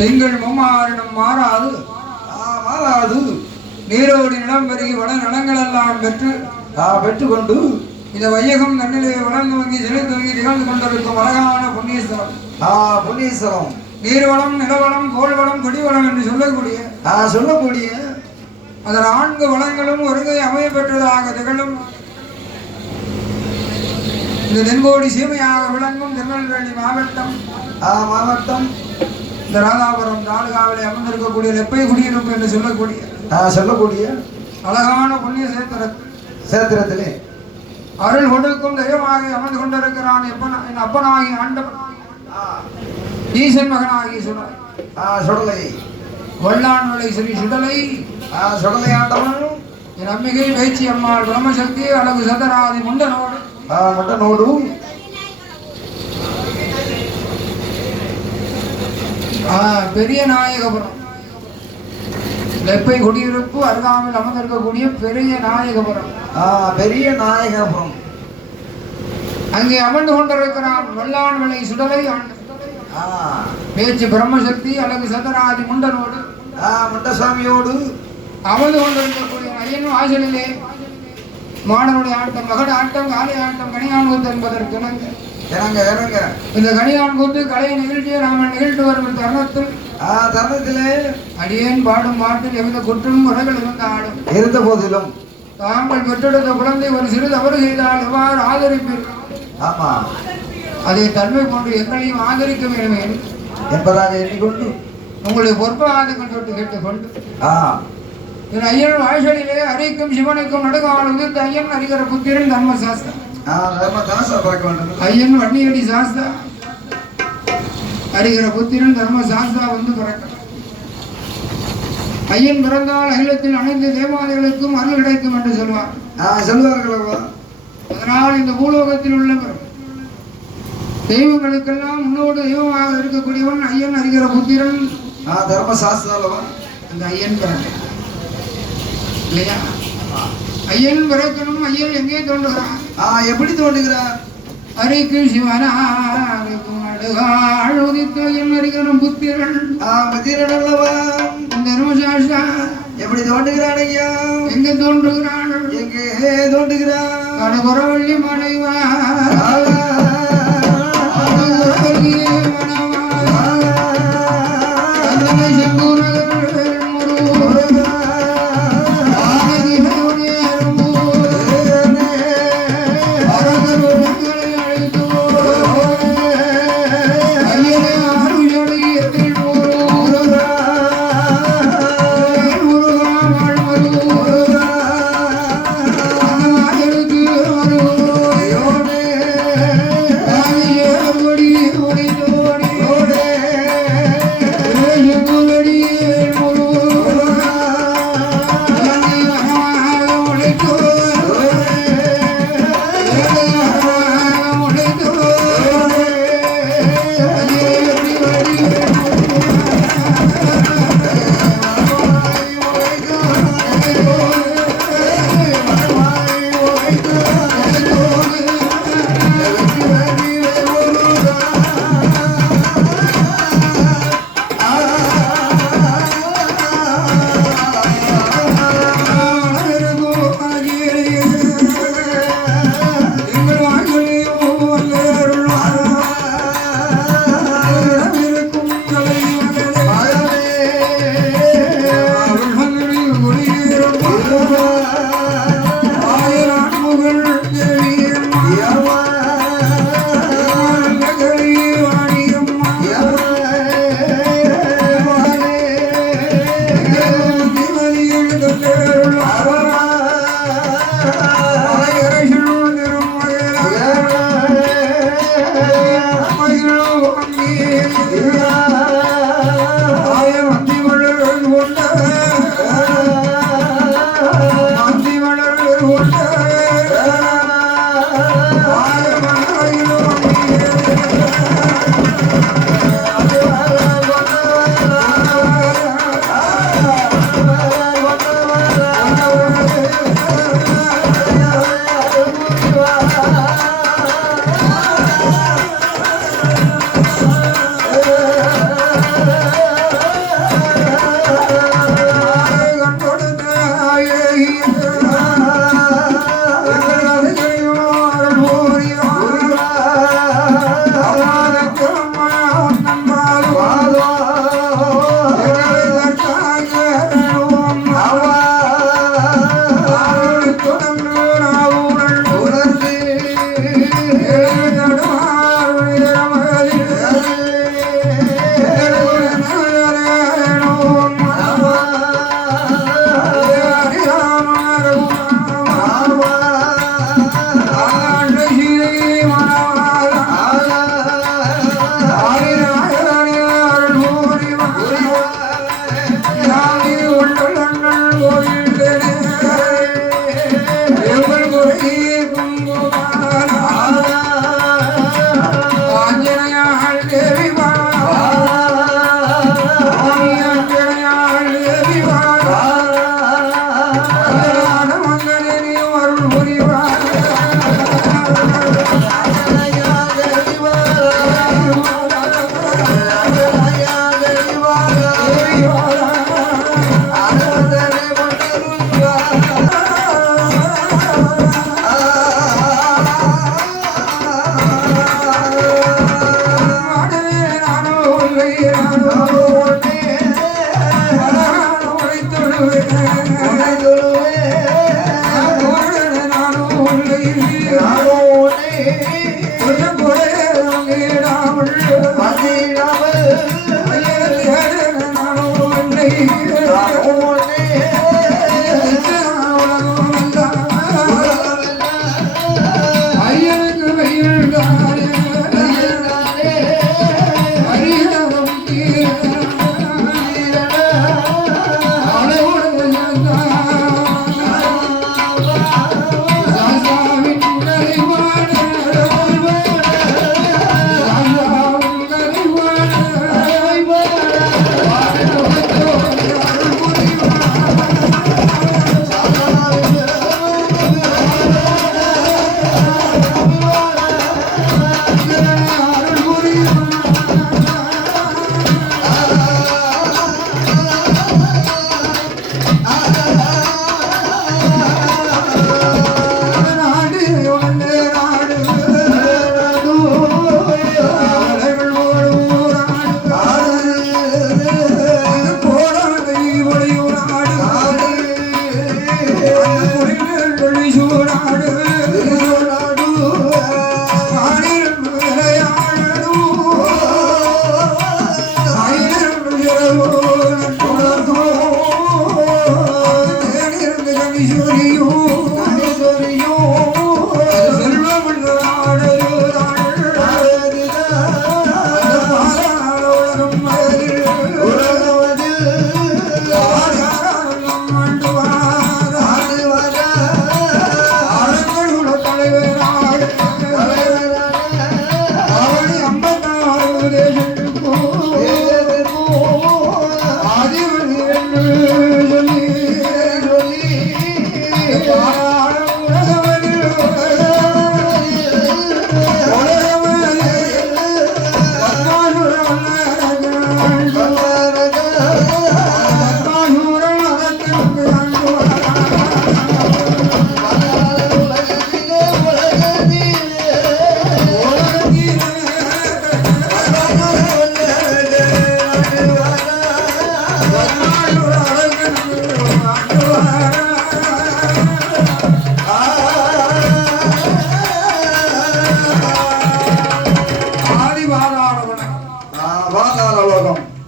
திங்கள் மும்மாறினம் மாறாது மாறாது நீரோடி நிலம் பெருகி வள நலங்கள் எல்லாம் பெற்றுக்கொண்டு இந்த வையகம் தன்னிலே வளர்ந்து வங்கி செலுத்து வங்கி திகழ்ந்து கொண்டிருக்கும் அழகான புண்ணியஸ்தலம். புண்ணியஸ்தலம் நீர்வளம் நிலவளம் கோள்வளம் கொடிவளம் என்று சொல்லக்கூடிய அந்த 4 வளங்களும் ஒருங்கை அமைய பெற்றதாக திகழும் இந்த தென்கோடி சீமையாக விளங்கும் திருநெல்வேலி மாவட்டம் இந்த ராதாபுரம் தாலுகாவிலே அமர்ந்திருக்கக்கூடிய லெப்பை குடியிருப்பு என்று சொல்லக்கூடிய அழகான புண்ணிய சேத்திரத்திலே அருள் கொடுக்கும் தெய்வமாக அமர்ந்து கொண்டிருக்கிறான் என் அப்பனாகி ஆண்டவன் ஈசன் மகனாகி சுடலை வல்லான் விளை ஸ்ரீ சுடலை ஆண்டவன் என் அம்மிகை பேச்சி அம்மாள் பிரம்மசக்தி அழகு சதராதி முண்டனோடு பெரிய நாயகபுரம் லெப்பை குடியிருப்பு அருகாமையில் அமர்ந்திருக்கக்கூடிய பெரிய நாயகபுரம் அங்கே அமர்ந்து கொண்டிருக்கிறான் வல்லான் விளை சுடலை பேச்சு பிரம்மசக்தி அழகு சதராதி முண்டசாமியோடு அமர்ந்து கொண்டிருக்கக்கூடிய ஐயன் வாசலிலே மாணவனுடைய ஆட்டம் மகட ஆட்டம் காலை ஆட்டம் கணியான் கூத்து என்பதற்கு இந்த கணியான் கூத்து கலை நிகழ்ச்சியை நாம நிகழ்த்து வரும் தருணத்திலே அடியேன் பாடும் பாட்டில் எவ்வித குற்றம் முறைகள் இருந்த போதிலும் தாங்கள் பெற்றெடுத்த குழந்தை ஒரு சிறு தவறு செய்தால் எவ்வாறு ஆதரிப்பீர்கள் அதை தன்மை கொண்டு எங்களையும் ஆதரிக்க வேண்டும் என்பதாக எண்ணிக்கொண்டு உங்களுடைய பொறுப்பாக தொட்டு கேட்டுக்கொண்டு என் ஐயன் வாசலிலே அரிக்கும் சிவனுக்கும் நடுகால் உதிர்த்த ஐயன் அறிகிற புத்திரன் தர்மசாஸ்திரம் ஐயன் வன்னியடி சாஸ்தா அறிகிற புத்திரன் தர்மசாஸ்தா வந்து பிறக்க ஐயன் பிறந்தால் அகிலத்தில் அனைத்து தேவாதைகளுக்கும் அருள் கிடைக்கும் என்று சொல்வார்கள். அதனால் இந்த பூலோகத்தில் உள்ள தெய்வங்களுக்கெல்லாம் முன்னோடு தெய்வமாக இருக்கக்கூடியவன் ஐயன் அறிகிற புத்திரன் தர்மசாஸ்திரம் அந்த ஐயன் பிறக்க இல்லையா? ஐயன் பிறக்கணும். ஐயன் எங்கே தோன்றுகிறான்? எப்படி தோன்றுகிறார்? அரிக்கு சிவனாருக்கும் அடுகாள் உதித்த ஐயன் அறிகிற புத்திரன் அல்லவா தர்மசாஸ்திரா எப்படி தோன்றுகிறான் ஐயா? எங்கே தோன்றுகிறான்? கடகுரவள்ளி மனைவா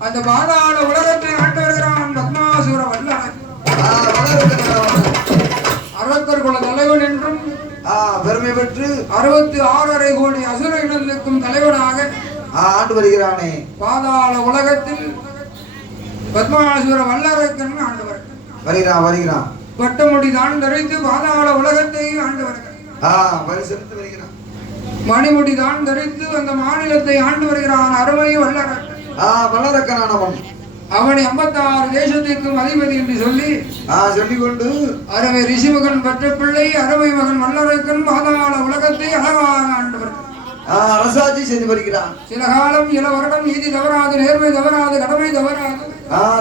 அந்த பாதாள உலகத்தை ஆண்டு வருகிறான் பத்மாசுர வல்லரன். அரக்கர் குல தலைவன் என்றும் பெருமை பெற்று 66.5 கோடி அசுர இனத்துக்கும் தலைவனாக ஆண்டு வருகிறானே. பாதாள உலகத்தில் பத்மாசுர வல்லரக்கன் ஆண்டு வருகிறான். பட்டமுடி தான் தரித்து பாதாள உலகத்தை ஆண்டு வருகிறான். மணிமுடி தான் தரித்து அந்த மாநிலத்தை ஆண்டு வருகிறான் அருமை வல்லரக்கன். வல்லரக்கனானவன் அவனை 56 தேசத்திற்கும் அதிபதி என்று சொல்லிக்கொண்டு அருமை ரிஷிமகன் பெற்ற பிள்ளை அருமை மகன் வல்லரக்கன் பாதாள உலகத்தை அழகாக ஆண்டு அரசாட்சி செய்து வருகிறான். சில காலம் இள வருடம் நீதி தவறாது, நேர்மை தவறாது, கடமை தவறாது,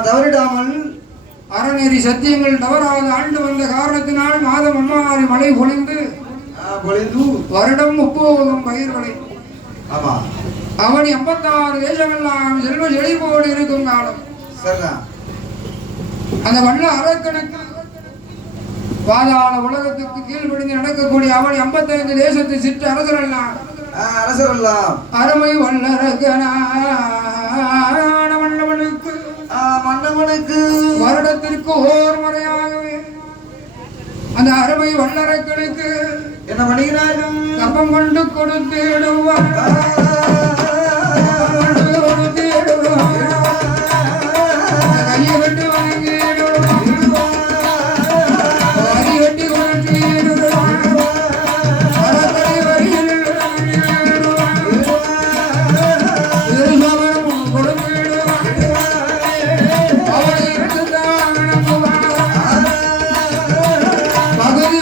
தவறிடாமல் அறநெறி சத்தியங்கள் தவறாது ஆண்டு வந்த காரணத்தினால் மாதம் அம்மாரி மழை பொழிந்து வருடம் 30 பயிர் விளையும். அவன் 56 தேசமெல்லாம் செல்வ செழிப்போடு இருக்கும் காலம். அந்த வல்ல அரக்கனுக்கு பாதாள உலகத்துக்கு கீழ்படிந்து நடக்கக்கூடிய அவன் 55 தேசத்து சிற்று அரசரெல்லாம் அருமை வல்லரக்கனானவனுக்கு வருடத்திற்கு ஓர் முறையாகவே அந்த அருமை வல்லரக்கனுக்கு என்ன பண்ணுகிறார்கள்? கப்பம் கொண்டு கொடுத்திடுவார். கையை விட்டு வாங்கிடுவார், கை வெட்டி கொடுத்திடுவார், அறக்கரை வழியில் கொடுத்திடுவார். அவனை எடுத்துத்தான் பகுதி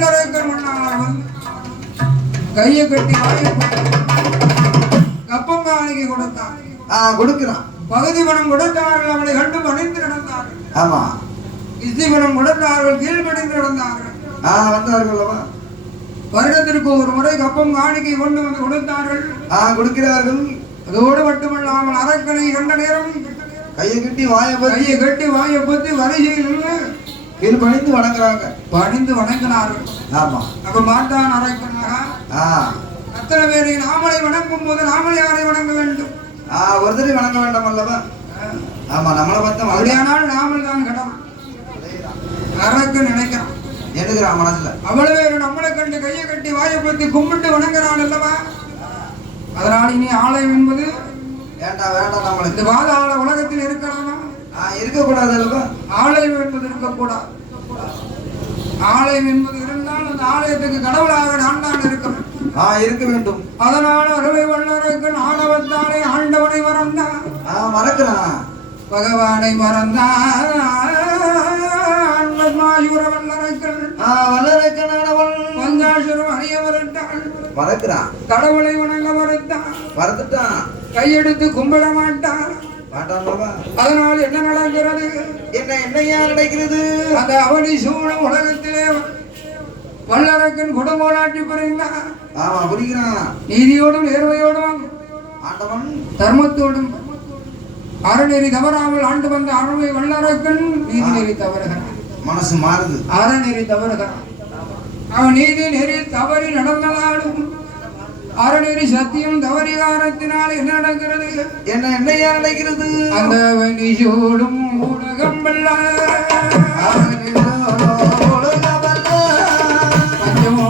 வல்லரைக்கன் முன்னால் வந்து கையை கட்டி வாயை கப்பம் காணிக்கை கொடுத்தான். கொடுக்கிறான். பகுதி பணம் கொடுத்தார்கள், அவனை கண்டு பணிந்து நடந்தார்கள். ஆமா. இசை பணம் கொடுத்தார்கள், கீழ்படிந்து நடந்தார்கள். வந்தார்கள். வருடத்திற்கு ஒரு முறை கப்பம் காணிக்கை கொண்டு வந்து கொடுத்தார்கள். கொடுக்கிறார்கள். அதோடு மட்டுமல்லாமல் அரக்கனை கண்ட நேரம் கையை கட்டி வாயை பத்தி வரிசையில் நின்று கீழ்பணிந்து வணங்குறாங்க. பணிந்து வணங்கினார்கள். ஆமா. அப்ப மாட்டான் அரக்கனாக அத்தனை பேரை நாமளை வணங்கும் போது நாமளை யாரை வணங்க வேண்டும்? ஒருத்தரை வணங்க வேண்டாம் அல்லவா? ஆமா. நம்மளை பார்த்தா அப்படியானால் நாமல் தான் கடவுள். அரக்க நினைக்கிறான், எண்ணுகிறான் மனசுல. அவ்வளவு பேர் நம்மளை கண்டு கையை கட்டி வாயை பத்தி கும்பிட்டு வணங்குறான் அல்லவா? அதனால் இனி ஆலயம் என்பது வேண்டாம் நம்மளுக்கு. இந்த பாதாள உலகத்தில் இருக்கலாமா? இருக்கக்கூடாது அல்லவா? ஆலயம் என்பது இருக்கக்கூடாது. ஆலயம் என்பது இருந்தால் அந்த ஆலயத்துக்கு கடவுளாக நான் தான் இருக்கணும். இருக்க வேண்டும். அதனால் அருமை வல்லரக்கன் ஆணவத்தாலே ஆண்டவனை மறந்தான். மறக்கிறான். பகவானை மறந்தான். வல்லரக்கன் ஆனவன் பஞ்சாசுரம் அறிய மறுத்தான். மறக்கிறான். கடவுளை வணங்க மறுத்தான். கையெடுத்து கும்பிட மாட்டான். அதனால் என்ன நடக்கிறது? என்னையா நடக்கிறது? அந்த அவனி சூழல் உலகத்திலே வல்லரக்கன் குடமோலாட்டி புரிந்தான். புரிகிறான். நீதியோடும் நேர்மையோடும் ஆண்டவன் தர்மத்தோடும் அறநெறி தவறாமல் ஆண்டு வந்த அருமை வல்லரக்கன் நீதி நெறி தவறுகிறான். மனசு மாறுது. அறநெறி தவறுகிறான். அவன் நீதி நெறி தவறி நடந்ததாலும் அறநெறி சத்தியம் தவறிகாரத்தினால் என்ன நடக்கிறது? என்னையா நடக்கிறது? அந்த வனிசூடும் உலகம் வல்ல பஞ்சமோ